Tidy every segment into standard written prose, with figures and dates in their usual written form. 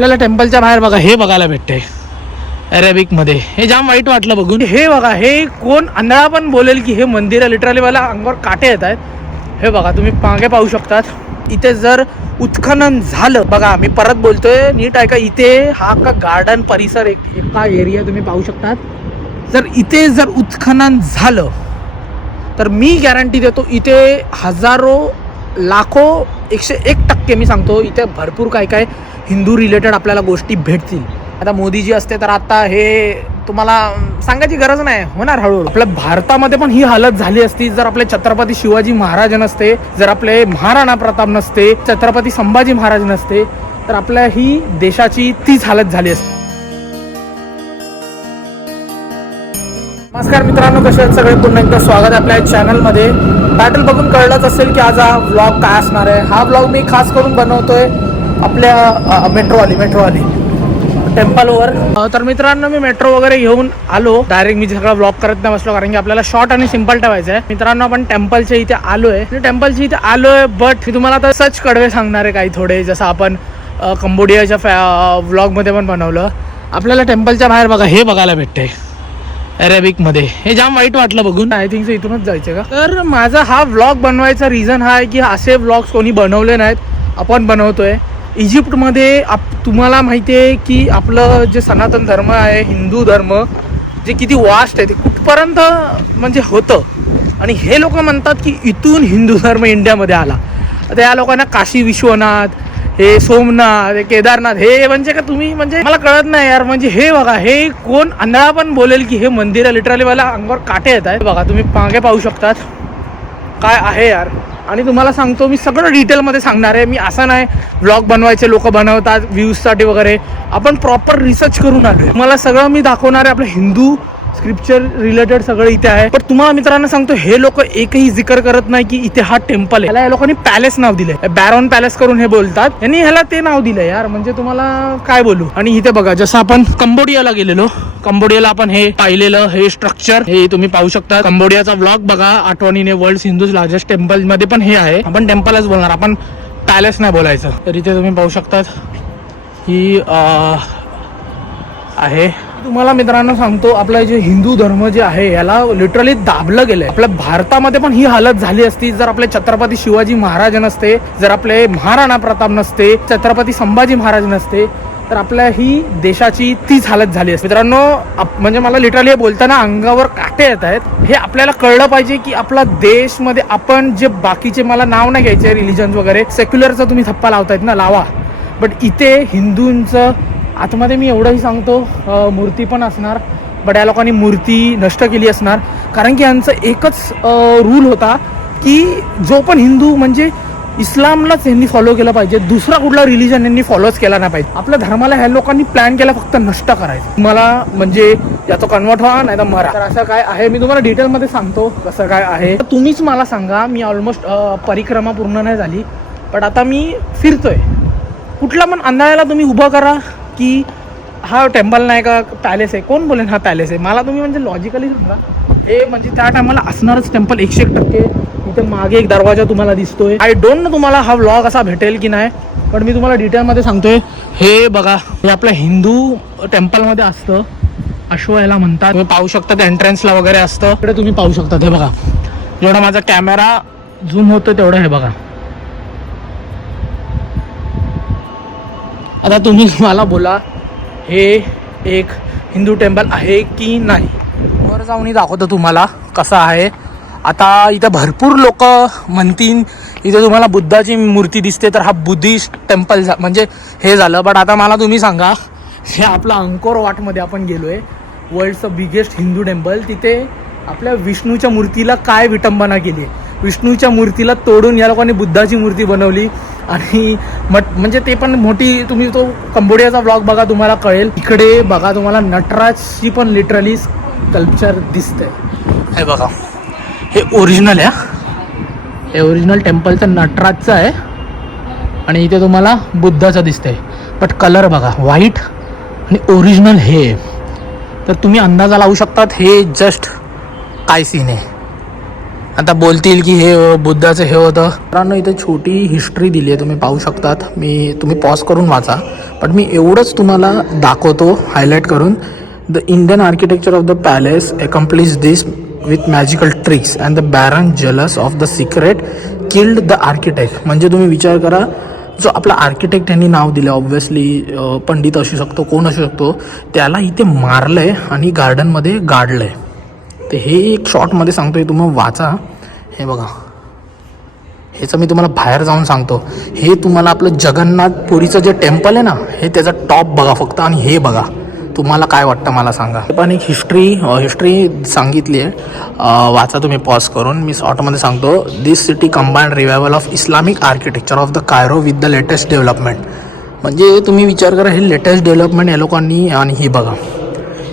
आपल्याला टेम्पलच्या बाहेर बघा हे बघायला भेटते अरेबिक मध्ये. हे जाम वाईट वाटलं बघून. हे बघा, हे कोण आंधळा पण बोलेल की हे मंदिर आहे. लिटरली मला अंगावर काटे येत आहेत. हे बघा, तुम्ही मागे पाहू शकतात. इथे जर उत्खनन झालं, बघा मी परत बोलतोय नीट ऐका, इथे हा का गार्डन परिसर एका एरिया तुम्ही पाहू शकतात. जर इथे जर उत्खनन झालं तर मी गॅरंटी देतो इथे हजारो लाखो 101% मी सांगतो इथे भरपूर काय काय हिंदू रिलेटेड आपल्याला गोष्टी भेटतील. आता मोदीजी असते तर आता हे तुम्हाला सांगायची गरज नाही, होणार हळूहळू. आपल्या भारतामध्ये पण ही हालत झाली असती जर आपले छत्रपती शिवाजी महाराज नसते, जर आपले महाराणा प्रताप नसते, छत्रपती संभाजी महाराज नसते, तर आपल्या ही देशाची तीच हालत झाली असते. नमस्कार मित्रांनो, कसे आहेत सगळे? पुन्हा एकदा स्वागत आहे आपल्या चॅनलमध्ये. टायटल बघून कळलंच असेल की आज हा व्लॉग काय असणार आहे. हा व्लॉग मी खास करून बनवतोय आपल्या मेट्रोवाली टेम्पलवर. तर मित्रांनो, मी मेट्रो वगैरे घेऊन आलो. डायरेक्ट मी सगळा व्लॉग करत नाही बसलो, कारण की आपल्याला शॉर्ट आणि सिंपल ठेवायचं आहे. मित्रांनो, आपण टेम्पलच्या इथे आलोय. बट मी तुम्हाला आता सच कडवे सांगणार आहे काही थोडे, जसं आपण कंबोडियाच्या व्लॉगमध्ये पण बनवलं. आपल्याला टेम्पलच्या बाहेर बघा हे बघायला भेटते अरेबिक मध्ये. हे जाम वाईट वाटलं बघून. आय थिंक इथूनच जायचं का. तर माझा हा व्लॉग बनवायचा रिझन हा आहे की असे व्लॉग्स कोणी बनवले नाहीत, आपण बनवतोय. इजिप्तमध्ये तुम्हाला माहिती आहे की आपलं जे सनातन धर्म आहे, हिंदू धर्म, जे किती वास्ट आहे ते कुठपर्यंत म्हणजे होतं. आणि हे लोक म्हणतात की इथून हिंदू धर्म इंडियामध्ये आला. आता या लोकांना काशी विश्वनाथ, हे सोमनाथ, हे केदारनाथ, हे म्हणजे का तुम्ही म्हणजे मला कळत नाही यार. म्हणजे हे बघा, हे कोण आंधळा पण बोलेल की हे मंदिर आहे. लिटरली मला अंगावर काटे येत आहे. बघा, तुम्ही मागे पाहू शकतात काय आहे यार. आणि तुम्हाला सांगतो मी सगळं डिटेलमध्ये सांगणार आहे. मी असं नाही व्लॉग बनवायचे लोक बनवतात व्ह्यूजसाठी वगैरे. आपण प्रॉपर रिसर्च करून आलो. मला सगळं मी दाखवणार आहे. आपलं हिंदू स्क्रिप्चर रिलेटेड सगळं इथे आहे. पण तुम्हाला मित्रांनो सांगतो, हे लोक एकही जिकर करत नाही की इथे हा टेम्पल आहे. ह्याला या लोकांनी पॅलेस नाव दिलंय, बॅरॉन पॅलेस करून हे बोलतात. यांनी ह्याला ते नाव दिलंय यार. म्हणजे तुम्हाला काय बोलू. आणि इथे बघा, जसं आपण कंबोडियाला गेलेलो, कंबोडियाला आपण हे पाहिलेलं हे स्ट्रक्चर हे तुम्ही पाहू शकता. कंबोडियाचा व्लॉग बघा आठवणीने. वर्ल्ड हिंदूज लार्जेस्ट टेम्पल मध्ये पण हे आहे. आपण टेम्पलच बोलणार, आपण पॅलेस नाही बोलायचं. तर इथे तुम्ही पाहू शकतात ही आहे. तुम्हाला मित्रांनो सांगतो, आपला जे हिंदू धर्म जे आहे याला लिटरली दाबलं गेलंय. आपल्या भारतामध्ये पण ही हालत झाली असती जर आपले छत्रपती शिवाजी महाराज नसते, जर आपले महाराणा प्रताप नसते, छत्रपती संभाजी महाराज नसते, तर आपल्या ही देशाची तीच हालत झाली असते. मित्रांनो, म्हणजे मला लिटरली हे बोलताना अंगावर काटे येत आहेत. हे आपल्याला कळलं पाहिजे की आपला देशमध्ये आपण जे बाकीचे, मला नाव नाही घ्यायचे रिलिजन वगैरे, सेक्युलरचा तुम्ही थप्पा लावतायत ना, लावा. बट इथे हिंदूंचं आतमध्ये मी एवढंही सांगतो मूर्ती पण असणार. बट या लोकांनी मूर्ती नष्ट केली असणार, कारण की यांचं एकच रूल होता की जो पण हिंदू म्हणजे इस्लामलाच यांनी फॉलो केलं पाहिजे, दुसरा कुठला रिलिजन यांनी फॉलोच केला नाही पाहिजे. आपल्या धर्माला ह्या लोकांनी प्लॅन केला फक्त नष्ट करायचं. मला म्हणजे याचं कन्वर्ट व्हा नाही तर मरा. तर असं काय आहे मी तुम्हाला डिटेलमध्ये सांगतो कसं काय आहे. तुम्हीच मला सांगा. मी ऑलमोस्ट परिक्रमा पूर्ण नाही झाली, पण आता मी फिरतोय. कुठला पण अंधाळ्याला तुम्ही उभं करा की हा टेम्पल नाही का पॅलेस आहे, कोण बोलेन हा पॅलेस आहे. मला तुम्ही म्हणजे लॉजिकली सांगा, हे म्हणजे त्या टायमाला असणारच टेम्पल 101%. इथे मागे एक दरवाजा तुम्हाला दिसतोय. आय डोंट नो तुम्हाला हा व्लॉग असा भेटेल की नाही, पण मी तुम्हाला डिटेलमध्ये सांगतोय. हे बघा, हे आपल्या हिंदू टेम्पलमध्ये असतं, अश्व याला म्हणतात. तुम्ही पाहू शकता एंट्रन्सला वगैरे असतं. इकडे तुम्ही पाहू शकता. हे बघा, जेवढा माझा कॅमेरा झूम होतो तेवढं हे बघा. आता तुम्ही मला बोला, हे एक हिंदू टेम्पल आहे की नाही. वर जाऊन दाखवतो तुम्हाला कसं आहे. आता इथं भरपूर लोक म्हणतील इथे तुम्हाला बुद्धाची मूर्ती दिसते, तर हा बुद्धिस्ट टेम्पल म्हणजे हे झालं. बट आता मला तुम्ही सांगा, हे आपलं अंकोर वाटमध्ये आपण गेलोय, वर्ल्डचं बिगेस्ट हिंदू टेम्पल. तिथे आपल्या विष्णूच्या मूर्तीला काय विटंबना केली आहे. विष्णूच्या मूर्तीला तोडून या लोकांनी बुद्धाची मूर्ती बनवली. आणि म्हणजे ते पण मोठी, तुम्ही तो कंबोडियाचा व्लॉग बघा तुम्हाला कळेल. इकडे बघा तुम्हाला नटराजची पण लिटरली स्कल्पचर दिसतंय. हे बघा, हे ओरिजिनल आहे. हे ओरिजिनल टेम्पलचं नटराजचं आहे. आणि इथे तुम्हाला बुद्धाचं दिसतंय. बट कलर बघा, व्हाईट आणि ओरिजिनल हे. तर तुम्ही अंदाजा लावू शकतात हे जस्ट काय सीन आहे. आता बोलतील की हे बुद्धाचं हे होतं. मित्रांनो इथे छोटी हिस्ट्री दिली आहे, तुम्ही पाहू शकतात. तुम्ही पॉज करून वाचा, पण मी एवढंच तुम्हाला दाखवतो हायलाईट करून. The Indian architecture of the palace accomplish this with magical tricks and the baron jealous of the secret killed the architect. म्हणजे तुम्ही विचार करा, जो आपला आर्किटेक्ट यांनी नाव दिलं, ऑब्व्हियसली पंडित असू शकतो, कोण असू शकतो, त्याला इथे मारलंय आणि गार्डनमध्ये गाडलंय. तर हे एक शॉर्टमध्ये सांगतोय, तुम्ही वाचा. हे बघा, ह्याचं मी तुम्हाला बाहेर जाऊन सांगतो. हे तुम्हाला आपलं जगन्नाथपुरीचं जे टेम्पल आहे ना, हे त्याचा टॉप बघा फक्त, आणि हे बघा. तुम्हाला काय वाटतं मला सांगा. पण एक हिस्ट्री सांगितली आहे, वाचा तुम्ही पॉज करून. मी शॉर्टमध्ये सांगतो. This city combined revival of Islamic architecture of the Cairo with the latest development. म्हणजे तुम्ही विचार करा, हे लेटेस्ट डेव्हलपमेंट या लोकांनी, आणि हे बघा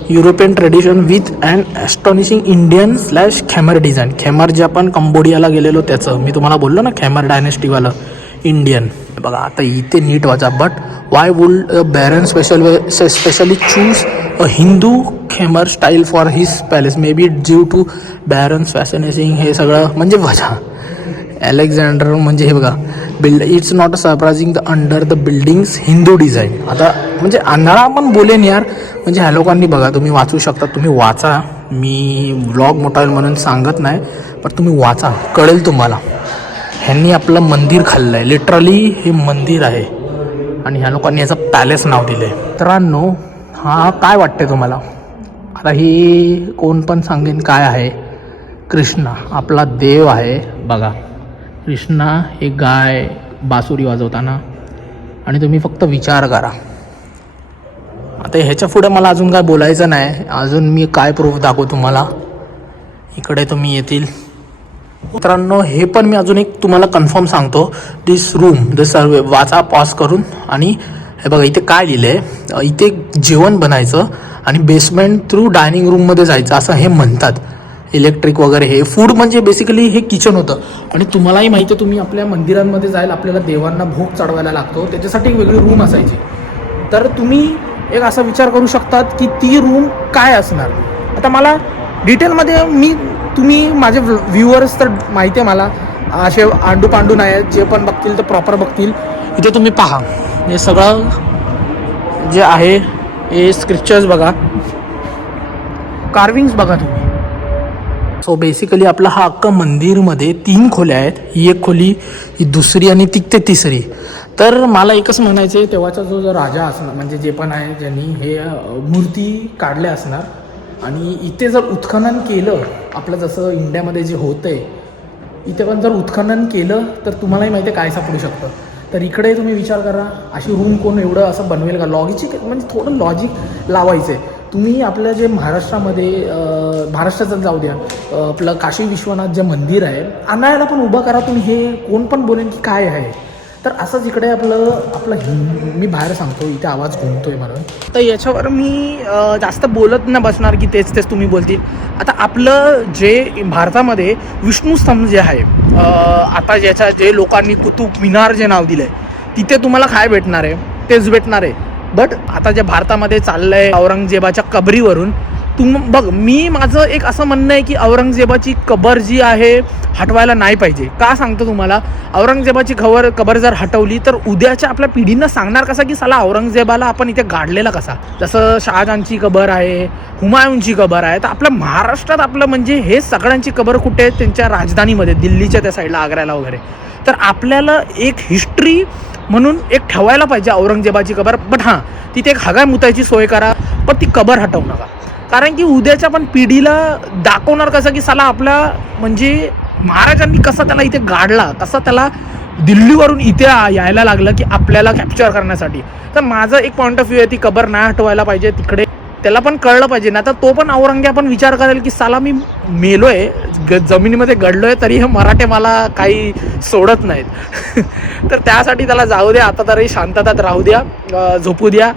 European tradition with and astonishing Indian / Khmer design. Khmer जे आपण कंबोडियाला गेलेलो त्याचं, मी तुम्हाला बोललो ना खेमर डायनेस्टीवालं इंडियन. बघा आता इथे नीट वाचा. But why would Baron specially choose a Hindu Khmer style for his palace? May be due to Baron's fascinating. हे सगळं म्हणजे वाचा. अलेक्झांडर म्हणजे हे बघा, it's not a surprising the under the buildings Hindu design. आता म्हणजे आंधळा पण बोलेन यार, म्हणजे ह्या लोकांनी बघा, तुम्ही वाचू शकता. तुम्ही वाचा, मी व्लॉग मोठा म्हणून सांगत नाही, पण तुम्ही वाचा, कळेल तुम्हाला. ह्यांनी आपलं मंदिर खाल्लं आहे, लिटरली हे मंदिर आहे, आणि ह्या लोकांनी याचं पॅलेस नाव दिलं आहे. मित्रांनो, हा काय वाटते तुम्हाला? आता ही कोण पण सांगेन काय आहे. कृष्णा आपला देव आहे बघा. कृष्णा हे गाय बासुरी वाजवताना, आणि तुम्ही फक्त विचार करा. आता ह्याच्या पुढे मला अजून काय बोलायचं नाही. अजून मी काय प्रूफ दाखवू तुम्हाला, इकडे तुम्ही येतील. मित्रांनो, हे पण मी अजून एक तुम्हाला कन्फर्म सांगतो. दिस रूम द सर्वे, वाचा पॉज करून. आणि हे बघा इथे काय लिहिलं आहे, इथे जेवण बनायचं आणि बेसमेंट थ्रू डायनिंग रूममध्ये जायचं असं हे म्हणतात. इलेक्ट्रिक वगैरे, हे फूड म्हणजे बेसिकली हे किचन होतं. आणि तुम्हालाही माहिती आहे, तुम्ही आपल्या मंदिरांमध्ये जायला आपल्याला देवांना भोग चढवायला लागतो, त्याच्यासाठी एक वेगळी रूम असायची. तर तुम्ही एक असा विचार करू शकतात की ती रूम काय असणार. आता मला डिटेलमध्ये तुम्ही माझे व्ह्युअर्स तर माहिती आहे मला, असे आंडू पांडू नाही आहेत, जे पण बघतील ते प्रॉपर बघतील. इथे तुम्ही पहा, हे सगळं जे आहे हे स्क्रिप्चर्स बघा, कार्विंग्स बघा तुम्ही. सो बेसिकली आपला हा अख्खा मंदिरमध्ये 3 खोल्या आहेत. ही एक खोली, ही दुसरी, आणि ती तिसरी. तर मला एकच म्हणायचं आहे, तेव्हाचा जो राजा असणार, म्हणजे जे पण आहे ज्यांनी हे मूर्ती काढल्या असणार, आणि इथे जर उत्खनन केलं, आपलं जसं इंडियामध्ये जे होतं आहे, इथे पण जर उत्खनन केलं तर तुम्हालाही माहिती आहे काय सापडू शकतं. तर इकडे तुम्ही विचार करा, अशी रूम कोण एवढं असं बनवेल का? लॉजिक म्हणजे थोडं लॉजिक लावायचं आहे. तुम्ही आपल्या जे महाराष्ट्राचं जाऊ द्या, आपलं काशी विश्वनाथ जे मंदिर आहे, आणायला पण उभं करा तुम्ही. हे कोण पण बोलेन की काय आहे. तर असंच इकडे मी बाहेर सांगतो, इथे आवाज घुमतोय म्हणून. तर याच्यावर मी जास्त बोलत नाही बसणार की तेच तुम्ही बोलतील. आता आपलं जे भारतामध्ये विष्णूस्तंभ जे आहे, आता जे लोकांनी कुतुब मिनार जे नाव दिलं आहे, तिथे तुम्हाला काय भेटणार आहे? तेच भेटणार आहे. बट आता जे भारतामध्ये चाललं आहे, औरंगजेबाच्या कबरीवरून माझं एक असं म्हणणं आहे की औरंगजेबाची कबर जी आहे हटवायला नाही पाहिजे. का सांगतो तुम्हाला, औरंगजेबाची कबर जर हटवली तर उद्याच्या आपल्या पिढींना सांगणार कसा की साला औरंगजेबाला आपण इथे गाडलेला कसा. जसं शहाजहानची कबर आहे, हुमायूनची कबर आहे. तर आपल्या महाराष्ट्रात आपलं म्हणजे हे सगळ्यांची कबर कुठे आहेत? त्यांच्या राजधानीमध्ये, दिल्लीच्या त्या साईडला, आग्र्याला वगैरे. तर आपल्याला एक हिस्ट्री म्हणून एक ठेवायला पाहिजे औरंगजेबाची कबर. बट हां, तिथे एक हगाय मुतायची सोय करा, पण ती कबर हटवू नका. कारण की उद्याच्या पण पिढीला दाखवणार कसं की साला आपला म्हणजे महाराजांनी कसा त्याला इथे गाडला, कसा त्याला दिल्लीवरून इथे यायला लागलं की आपल्याला कॅप्चर करण्यासाठी. तर माझं एक पॉईंट ऑफ व्ह्यू आहे, ती कबर नाही हटवायला पाहिजे. तिकडे त्याला पण कळलं पाहिजे ना. तर तो पण औरंगजेब पण विचार करेल की साला मी मेलोय, जमिनीमध्ये गडलोय, तरी हे मराठे मला काही सोडत नाहीत. तर त्यासाठी त्याला जाऊ द्या, आता तरी शांततात राहू द्या, झोपू द्या.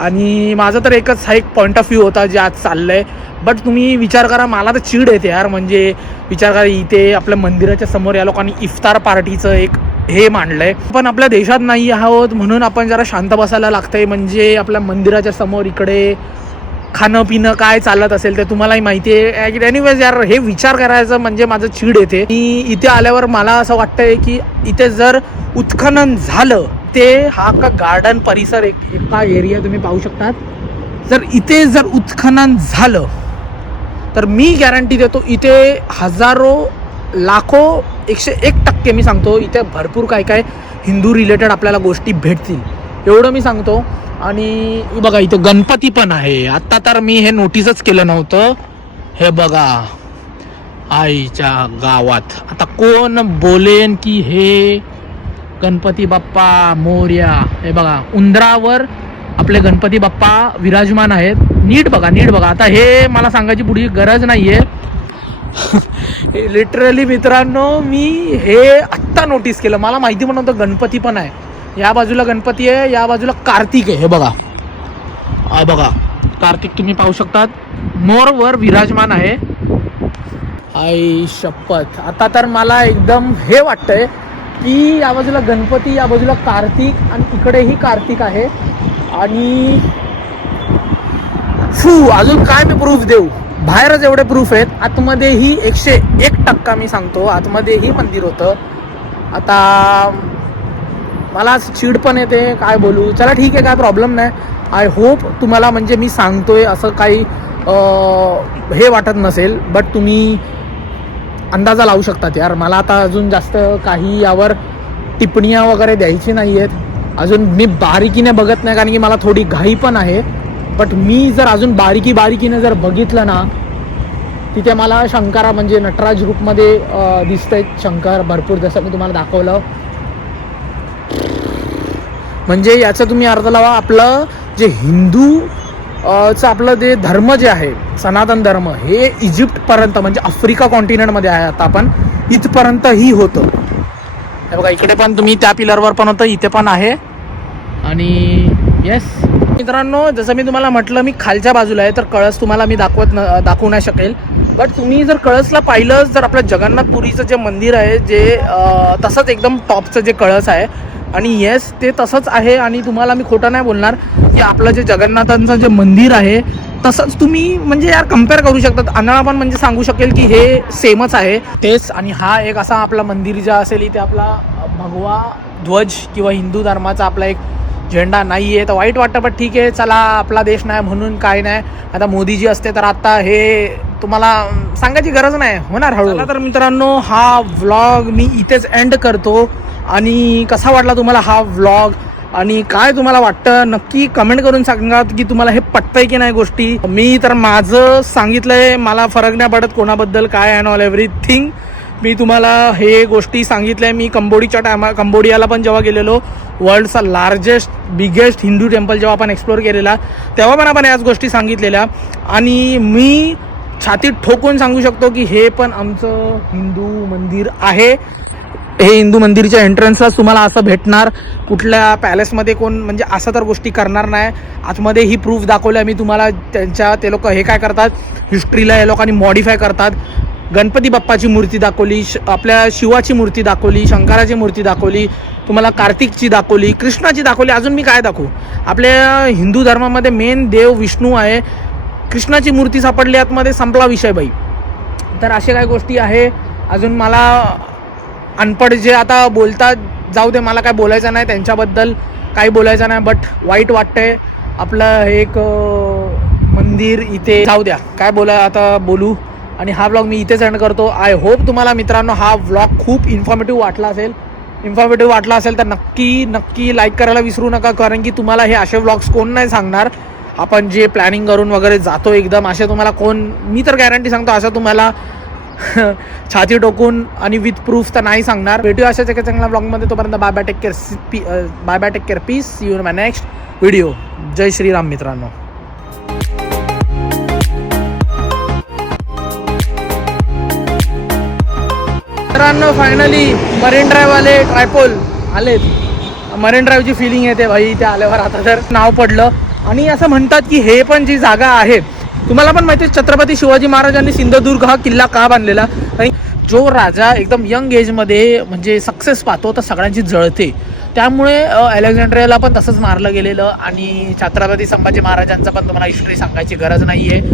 आणि माझं तर एकच हा एक पॉईंट ऑफ व्ह्यू होता जे आज चाललं आहे. बट तुम्ही विचार करा, मला तर चिड येते यार. म्हणजे विचार करा, इथे आपल्या मंदिराच्या समोर या लोकांनी इफ्तार पार्टीचं एक हे मांडलंय. पण आपल्या देशात नाही आहोत म्हणून आपण जरा शांत बसायला लागतंय. म्हणजे आपल्या मंदिराच्या समोर इकडे खाणं पिणं काय चालत असेल ते तुम्हालाही माहिती आहे. एनिवेज यार, हे विचार करायचं म्हणजे माझं चीड येते. मी इथे आल्यावर मला असं वाटतंय की इथे जर उत्खनन झालं, ते हा का गार्डन परिसर एका एरिया तुम्ही पाहू शकतात, जर इथे जर उत्खनन झालं तर मी गॅरंटी देतो इथे हजारो लाखो 101% मी सांगतो इथे भरपूर काय काय हिंदू रिलेटेड आपल्याला गोष्टी भेटतील, एवढं मी सांगतो. आणि बघा इथे गणपती पण आहे. आता तर मी हे नोटीसच केलं नव्हतं. हे बघा आईच्या गावात आता कोण बोलेन की हे गणपती बाप्पा मोरया. हे बघा उंदरावर आपले गणपती बाप्पा विराजमान आहेत. नीट बघा, नीट बघा. आता हे मला सांगायची पुढे गरज नाहीये. लिटरली मित्रांनो, मी हे आत्ता नोटीस केलं. मला माहिती पण नव्हतं गणपती पण आहे. या बाजूला गणपती आहे, या बाजूला कार्तिक आहे. हे बघा, हा बघा कार्तिक तुम्ही पाहू शकतात, मोरवर विराजमान आहे. आई शपथ, आता तर मला एकदम हे वाटतंय की या बाजूला गणपती, या बाजूला कार्तिक आणि इकडेही कार्तिक आहे. आणि अजून काय मी प्रूफ देऊ, बाहेरच एवढे प्रूफ आहेत, आतमध्येही 101% मी सांगतो आतमध्येही मंदिर होतं. आता मला चीड पण येते, काय बोलू. चला ठीक आहे, काय प्रॉब्लेम नाही. आय होप तुम्हाला म्हणजे मी सांगतोय असं काही हे वाटत नसेल, बट तुम्ही अंदाजा लावू शकतात यार. मला आता अजून जास्त काही यावर टिप्पणीਆਂ वगैरे द्यायची नाही आहेत. अजून मी बारीकीने बघत नाही, कारण की मला थोडी घाई पण आहे. बट मी जर अजून बारीकीने जर बघितलं ना, तिथे मला शंकरा म्हणजे नटराज रूपमध्ये दिसतंय शंकर भरपूर, जसं मी तुम्हाला दाखवलं. म्हणजे याचा तुम्ही अर्थ लावा, आपलं जे हिंदू चं आपलं जे धर्म जे आहे सनातन धर्म, हे इजिप्तपर्यंत म्हणजे आफ्रिका कॉन्टिनेंटमध्ये आहे. आता आपण इथपर्यंतही होतं. हे बघा इकडे पण तुम्ही त्या पिलरवर पण होतं, इथे पण आहे. आणि येस मित्रांनो, जसं मी तुम्हाला म्हटलं, मी खालच्या बाजूला आहे, तर कळस तुम्हाला मी दाखवू नाही शकेल. बट तुम्ही जर कळसला पाहिलं, जर आपलं जगन्नाथपुरीचं जे मंदिर आहे, जे तसंच एकदम टॉपचं जे कळस आहे, आणि येस ते तसंच आहे. आणि तुम्हाला मी खोटं नाही बोलणार की आपलं जे जगन्नाथांचं जे मंदिर आहे तसंच तुम्ही म्हणजे यार कम्पेअर करू शकतात. आंधळा पण म्हणजे सांगू शकेल की हे सेमच आहे तेच. आणि हा एक असा आपला मंदिर जे असेल, इथे आपला भगवा ध्वज किंवा हिंदू धर्माचा आपला एक झेंडा नाही आहे, तर वाईट वाटतं. पण ठीक आहे, चला आपला देश नाही म्हणून काय नाही. आता मोदीजी असते तर आता हे तुम्हाला सांगायची गरज नाही, होणार हळू. तर मित्रांनो, हा व्लॉग मी इथेच एंड करतो. आणि कसा वाटला तुम्हाला हा व्लॉग, आणि काय तुम्हाला वाटतं नक्की कमेंट करून सांगा की तुम्हाला हे पटतंय की नाही गोष्टी. मी तर माझं सांगितलंय, मला फरक नाही पडत कोणाबद्दल काय अँड ऑल एव्हरीथिंग. मी तुम्हाला हे गोष्टी सांगितल्या. मी कंबोडियाला पण जेव्हा गेलेलो, वर्ल्डचा लार्जेस्ट बिगेस्ट हिंदू टेम्पल जेव्हा आपण एक्सप्लोर केलेला, तेव्हा पण आपण याच गोष्टी सांगितलेल्या. आणि मी छातीत ठोकून सांगू शकतो की हे पण आमचं हिंदू मंदिर आहे. हे हिंदू मंदिरच्या एंट्रन्सलाच तुम्हाला असं भेटणार. कुठल्या पॅलेसमध्ये कोण म्हणजे असं तर गोष्टी करणार नाही. आतमध्ये ही प्रूफ दाखवल्या मी तुम्हाला. ते लोक हे काय करतात, हिस्ट्रीला हे लोकांनी मॉडिफाय करतात. गणपती बाप्पाची मूर्ती दाखवली, आपल्या शिवाची मूर्ती दाखवली, शंकराची मूर्ती दाखवली, तुम्हाला कार्तिकची दाखवली, कृष्णाची दाखवली. अजून मी काय दाखवू. आपल्या हिंदू धर्मामध्ये मेन देव विष्णू आहे. कृष्णाची मूर्ती सापडली आतमध्ये, संपला विषय बाई. तर अशा काय गोष्टी आहे. अजून मला अनपढ जे आता बोलतात, जाऊ दे, मला काय बोलायचं नाही त्यांच्याबद्दल, काही बोलायचं नाही. बट वाईट वाटतंय आपलं एक मंदिर इथे. जाऊ द्या, काय आता बोलू. आणि हा व्लॉग मी इथेच एंड करतो. आय होप तुम्हाला मित्रांनो हा व्लॉग खूप इन्फॉर्मेटिव्ह वाटला असेल तर नक्की लाईक करायला विसरू नका. कारण की तुम्हाला हे असे व्लॉग्स कोण नाही सांगणार. आपण जे प्लॅनिंग करून वगैरे जातो एकदम, असे तुम्हाला कोण, मी तर गॅरंटी सांगतो, असं तुम्हाला छाती टोकून आणि विथ प्रूफ तर नाही सांगणार. भेटूया अशाच एका चांगल्या ब्लॉगमध्ये. तोपर्यंत bye bye, take care, peace. See you in my next video. जय श्रीराम मित्रांनो. फायनली मरीन ड्राईव्ह वाले ट्रायपोल आलेत. मरीन ड्राईव्हची फिलिंग येते भाई इथे आल्यावर. आता तर नाव पडलं. आणि असं म्हणतात की हे पण जी जागा आहे, तुम्हाला पण माहिती आहे छत्रपती शिवाजी महाराजांनी सिंधुदुर्ग हा किल्ला का बांधलेला. आणि जो राजा एकदम यंग एजमध्ये म्हणजे सक्सेस पाहतो तर सगळ्यांची जळते. त्यामुळे अलेक्झांड्रियाला पण तसंच मारलं गेलेलं आणि छत्रपती संभाजी महाराजांचा पण तुम्हाला हिस्ट्री सांगायची गरज नाही आहे.